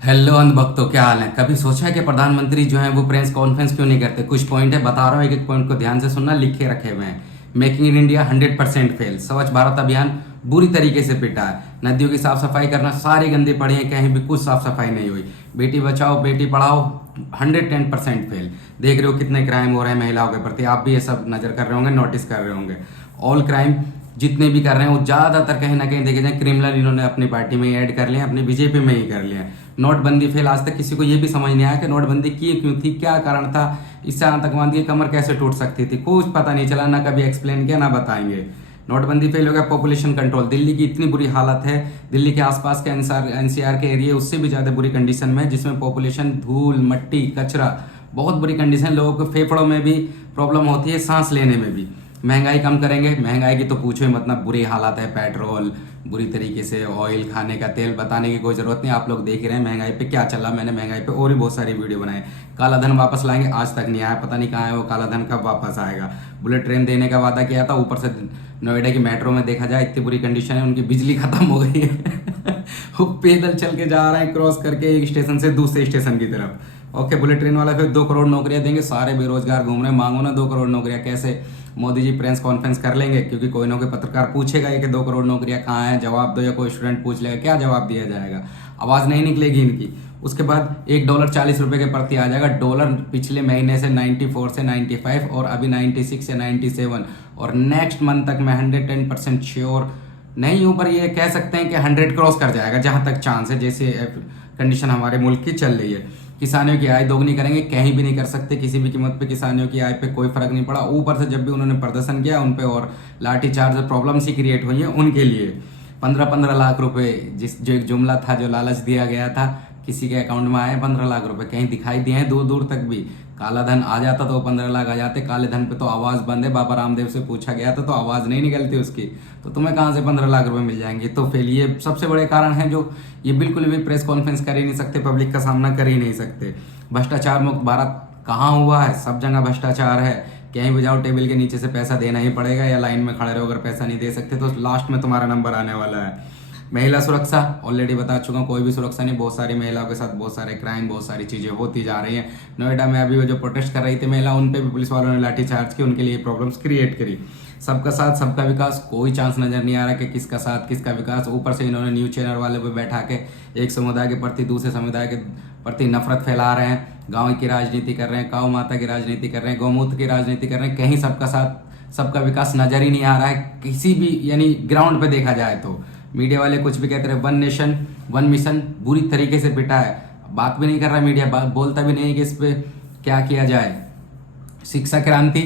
Hello अंधभक्तों, क्या हाल है। कभी सोचा है कि प्रधानमंत्री जो है वो प्रेस कॉन्फ्रेंस क्यों नहीं करते। कुछ पॉइंट है, बता रहा हूँ, एक एक पॉइंट को ध्यान से सुनना। लिख के रखे हुए हैं। Making in India 100% fail. स्वच्छ भारत अभियान बुरी तरीके से पिटा है। नदियों की साफ सफाई करना सारी गंदी पड़ी है, कहीं भी कुछ साफ सफाई नहीं हुई। बेटी बचाओ बेटी पढ़ाओ 110% फेल। देख रहे हो कितने क्राइम हो रहे हैं महिलाओं के प्रति। आप भी ये सब नजर कर रहे होंगे, नोटिस कर रहे होंगे। ऑल क्राइम जितने भी कर रहे हैं वो ज़्यादातर कहीं ना कहीं देखे जाए क्रिमिनल इन्होंने अपनी पार्टी में ऐड कर लिया, अपनी बीजेपी में ही कर लिया। नोटबंदी फेल। आज तक किसी को ये भी समझ नहीं आया कि नोटबंदी की क्यों थी, क्या कारण था। इससे आतंकवादी की कमर कैसे टूट सकती थी, कुछ पता नहीं चला। ना कभी एक्सप्लेन किया, ना बताएंगे। नोटबंदी फेल हो गया। Population control. दिल्ली की इतनी बुरी हालत है, दिल्ली के आसपास के एनसीआर के एरिया उससे भी ज़्यादा बुरी कंडीशन में है, जिसमें पॉपुलेशन, धूल, मट्टी, कचरा, बहुत बुरी कंडीशन। लोगों को फेफड़ों में भी प्रॉब्लम होती है, सांस लेने में भी। महंगाई कम करेंगे, महंगाई की तो पूछो ही मतलब बुरी हालत है। पेट्रोल बुरी तरीके से, ऑयल, खाने का तेल, बताने की कोई ज़रूरत नहीं। आप लोग देख ही रहे हैं महंगाई पे क्या चल रहा। मैंने महंगाई पे और भी बहुत सारी वीडियो बनाई। काला धन वापस लाएंगे, आज तक नहीं आया। पता नहीं कहाँ है वो काला धन, कब वापस आएगा। बुलेट ट्रेन देने का वादा किया था, ऊपर से नोएडा की मेट्रो में देखा जाए इतनी बुरी कंडीशन है, उनकी बिजली खत्म हो गई है। वो पैदल चल के जा रहे हैं, क्रॉस करके एक स्टेशन से दूसरे स्टेशन की तरफ। ओके, बुलेट ट्रेन वाला फिर 2 करोड़ नौकरियां देंगे। सारे बेरोजगार घूम रहे हैं, मांगो ना 2 करोड़ नौकरियां। कैसे मोदी जी प्रेस कॉन्फ्रेंस कर लेंगे, क्योंकि कोई ना कोई पत्रकार पूछेगा ये कि 2 करोड़ नौकरियां कहाँ हैं, जवाब दो। या कोई स्टूडेंट पूछ लेगा, क्या जवाब दिया जाएगा। आवाज नहीं निकलेगी इनकी। उसके बाद $1 40 रुपए के प्रति आ जाएगा। डॉलर पिछले महीने से 94 से 95 और अभी 96 या 97। और नेक्स्ट मंथ तक मैं 110% श्योर नहीं हूं, पर ये कह सकते हैं कि 100 क्रॉस कर जाएगा जहां तक चांस है, जैसे कंडीशन हमारे मुल्क की चल रही है। किसानों की आय दोगुनी करेंगे, कहीं भी नहीं कर सकते किसी भी कीमत पे। किसानों की आय पे कोई फर्क नहीं पड़ा। ऊपर से जब भी उन्होंने प्रदर्शन किया उन पे और लाठीचार्ज प्रॉब्लम्स ही क्रिएट हुई है उनके लिए। 15-15 लाख रुपए, जिस जो एक जुमला था, जो लालच दिया गया था, किसी के अकाउंट में आए 15 लाख रुपए, कहीं दिखाई दिए हैं दूर दूर तक भी। काला धन आ जाता तो 15 लाख आ जाते। काले धन पे तो आवाज बंद है। बाबा रामदेव से पूछा गया था तो आवाज नहीं निकलती उसकी। तो तुम्हें कहां से 15 लाख रुपए मिल जाएंगे। तो फिर ये सबसे बड़े कारण है जो ये बिल्कुल भी प्रेस कॉन्फ्रेंस कर ही नहीं सकते, पब्लिक का सामना कर ही नहीं सकते। भ्रष्टाचार मुक्त भारत कहाँ हुआ है, सब जगह भ्रष्टाचार है। कहीं भी जाओ टेबल के नीचे से पैसा देना ही पड़ेगा, या लाइन में खड़े रहो। अगर पैसा नहीं दे सकते तो लास्ट में तुम्हारा नंबर आने वाला है। महिला सुरक्षा ऑलरेडी बता चुका हूँ, कोई भी सुरक्षा नहीं। बहुत सारी महिलाओं के साथ बहुत सारे क्राइम, बहुत सारी चीजें होती जा रही हैं। नोएडा में अभी वो जो प्रोटेस्ट कर रही थी महिला, उन पे भी पुलिस वालों ने लाठीचार्ज की, उनके लिए प्रॉब्लम्स क्रिएट करी। सबका साथ सबका विकास, कोई चांस नजर नहीं आ रहा कि किसका साथ किसका विकास। ऊपर से इन्होंने न्यूज चैनल वाले पे बैठा के एक समुदाय के प्रति दूसरे समुदाय के प्रति नफरत फैला रहे हैं। गाँव की राजनीति कर रहे हैं, गौ माता की राजनीति कर रहे हैं, गौमूत्र की राजनीति कर रहे हैं। कहीं सबका साथ सबका विकास नजर ही नहीं आ रहा है किसी भी, यानी ग्राउंड पे देखा जाए तो। मीडिया वाले कुछ भी कहते रहे, वन नेशन वन मिशन बुरी तरीके से पिटा है। बात भी नहीं कर रहा मीडिया, बोलता भी नहीं कि इस पे क्या किया जाए। शिक्षा क्रांति,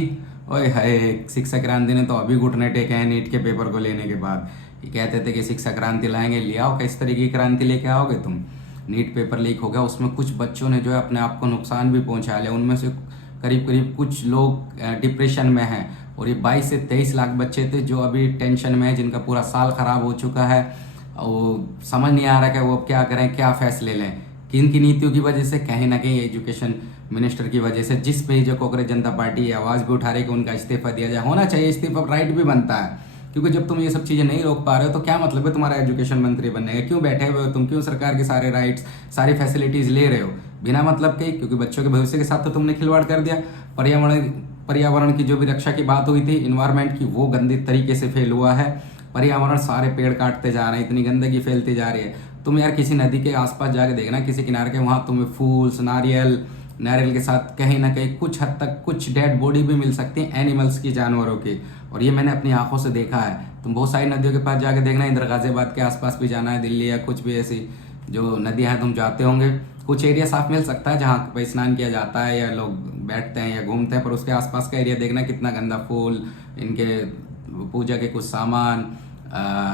ओए हाय, शिक्षा क्रांति ने तो अभी घुटने टेके हैं नीट के पेपर को लेने के बाद। ये कहते थे कि शिक्षा क्रांति लाएंगे, ले आओ। किस तरीके की क्रांति लेके आओगे तुम। नीट पेपर लीक हो गया, उसमें कुछ बच्चों ने जो है अपने आप को नुकसान भी पहुंचा लिया। उनमें से करीब करीब कुछ लोग डिप्रेशन में हैं। और ये 22 से 23 लाख बच्चे थे जो अभी टेंशन में है, जिनका पूरा साल खराब हो चुका है। वो समझ नहीं आ रहा कि वो अब क्या करें, क्या फैसले लें। किन की नीतियों की वजह से, कहीं ना कहीं एजुकेशन मिनिस्टर की वजह से, जिस पे जो कांग्रेस जनता पार्टी आवाज भी उठा रही है कि उनका इस्तीफा दिया जाए। होना चाहिए इस्तीफा, राइट भी बनता है। क्योंकि जब तुम ये सब चीजें नहीं रोक पा रहे हो तो क्या मतलब है तुम्हारा एजुकेशन मंत्री बनने का। क्यों बैठे हुए हो तुम, क्यों सरकार के सारे राइट्स, सारी फैसिलिटीज ले रहे हो बिना मतलब के। क्योंकि बच्चों के भविष्य के साथ तो तुमने खिलवाड़ कर दिया। पर्यावरण की जो भी रक्षा की बात हुई थी, इन्वायरमेंट की, वो गंदी तरीके से फेल हुआ है। पर्यावरण, सारे पेड़ काटते जा रहे हैं, इतनी गंदगी फैलती जा रही है। तुम यार किसी नदी के आसपास जाके देखना, किसी किनारे के, वहां तुम्हें फूल्स, नारियल के साथ कहीं ना कहीं कुछ हद तक कुछ डेड बॉडी भी मिल सकती है एनिमल्स की, जानवरों की। और ये मैंने अपनी आंखों से देखा है। तुम बहुत सारी नदियों के पास जाके देखना, इधर गाजियाबाद के आसपास भी जाना है, दिल्ली या कुछ भी ऐसी जो नदियां हैं तुम जाते होंगे, कुछ एरिया साफ मिल सकता है जहाँ पे स्नान किया जाता है या लोग बैठते हैं या घूमते हैं। पर उसके आसपास का एरिया देखना कितना गंदा। फूल, इनके पूजा के कुछ सामान,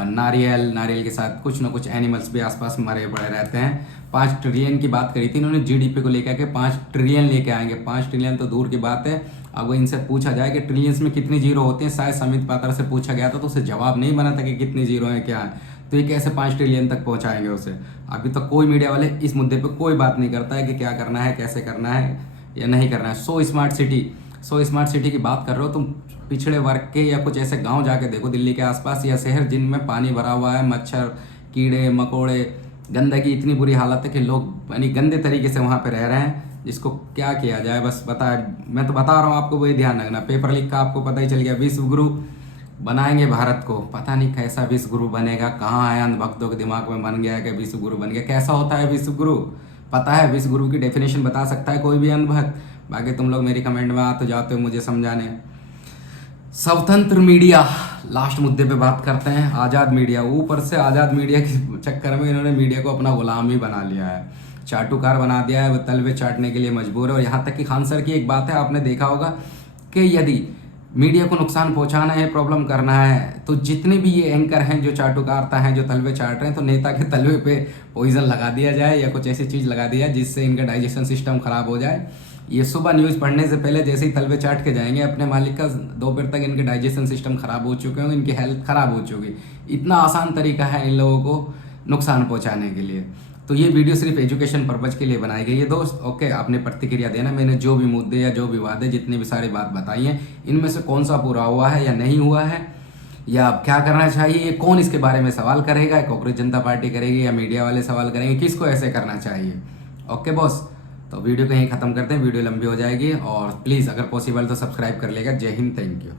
नारियल के साथ कुछ ना कुछ एनिमल्स भी आसपास मरे पड़े रहते हैं। 5 ट्रिलियन की बात करी थी इन्होंने जीडीपी को लेकर के, 5 ट्रिलियन लेके आएंगे। 5 ट्रिलियन तो दूर की बात है। अब वो इनसे पूछा जाए कि ट्रिलियंस में कितनी जीरो होती हैं, शायद समित पात्र से पूछा गया था तो उसे जवाब नहीं बना था कि कितनी जीरो है क्या है। तो ये कैसे 5 ट्रिलियन तक पहुंचाएंगे उसे। अभी तक कोई मीडिया वाले इस मुद्दे पे कोई बात नहीं करता है कि क्या करना है, कैसे करना है या नहीं करना है। सो स्मार्ट सिटी की बात कर रहे हो तुम। पिछड़े वर्ग के या कुछ ऐसे गांव जाके देखो दिल्ली के आसपास या शहर जिनमें पानी भरा हुआ है, मच्छर, कीड़े मकोड़े, गंदगी इतनी बुरी हालत है कि लोग यानी गंदे तरीके से वहाँ पे रह रहे हैं, जिसको क्या किया जाए। बस मैं तो बता रहा हूँ आपको, वही ध्यान रखना। पेपर लीक का आपको पता ही चल गया, विश्व गुरु बनाएंगे भारत को। पता नहीं कैसा विश्व गुरु बनेगा, कहाँ है अंधभक्तों के दिमाग में बन गया है कि विश्व गुरु बन गया। कैसा होता है विश्व गुरु, पता है? विश्व गुरु की डेफिनेशन बता सकता है कोई भी अंधभक्त? बाकी तुम लोग मेरी कमेंट में आते जाते हो मुझे समझाने। स्वतंत्र मीडिया, लास्ट मुद्दे पे बात करते हैं। आज़ाद मीडिया, ऊपर से आज़ाद मीडिया के चक्कर में इन्होंने मीडिया को अपना गुलाम ही बना लिया है, चाटुकार बना दिया है। वो तलवे चाटने के लिए मजबूर है। और यहाँ तक कि खान सर की एक बात है, आपने देखा होगा कि यदि मीडिया को नुकसान पहुंचाना है, प्रॉब्लम करना है, तो जितने भी ये एंकर हैं जो चाटुकारता हैं, जो तलवे चाट रहे हैं, तो नेता के तलवे पे पॉइजन लगा दिया जाए या कुछ ऐसी चीज़ लगा दिया जाए जिससे इनका डाइजेशन सिस्टम खराब हो जाए। ये सुबह न्यूज़ पढ़ने से पहले जैसे ही तलवे चाट के जाएंगे अपने मालिक का, दोपहर तक इनके डाइजेशन सिस्टम खराब हो चुके होंगे, इनकी हेल्थ खराब हो चुकी। इतना आसान तरीका है इन लोगों को नुकसान पहुंचाने के लिए। तो ये वीडियो सिर्फ एजुकेशन पर्पज के लिए बनाई गई है दोस्त। ओके, आपने प्रतिक्रिया देना। मैंने जो भी मुद्दे या जो विवाद है, जितनी भी सारी बात बताई हैं, इनमें से कौन सा पूरा हुआ है या नहीं हुआ है, या अब क्या करना चाहिए, कौन इसके बारे में सवाल करेगा? कांग्रेस जनता पार्टी करेगी या मीडिया वाले सवाल करेंगे? किसको ऐसे करना चाहिए? ओके बॉस, तो वीडियो को यहीं ख़त्म करते हैं, वीडियो लंबी हो जाएगी। और प्लीज़ अगर पॉसिबल तो सब्सक्राइब कर लेगा। जय हिंद, थैंक यू।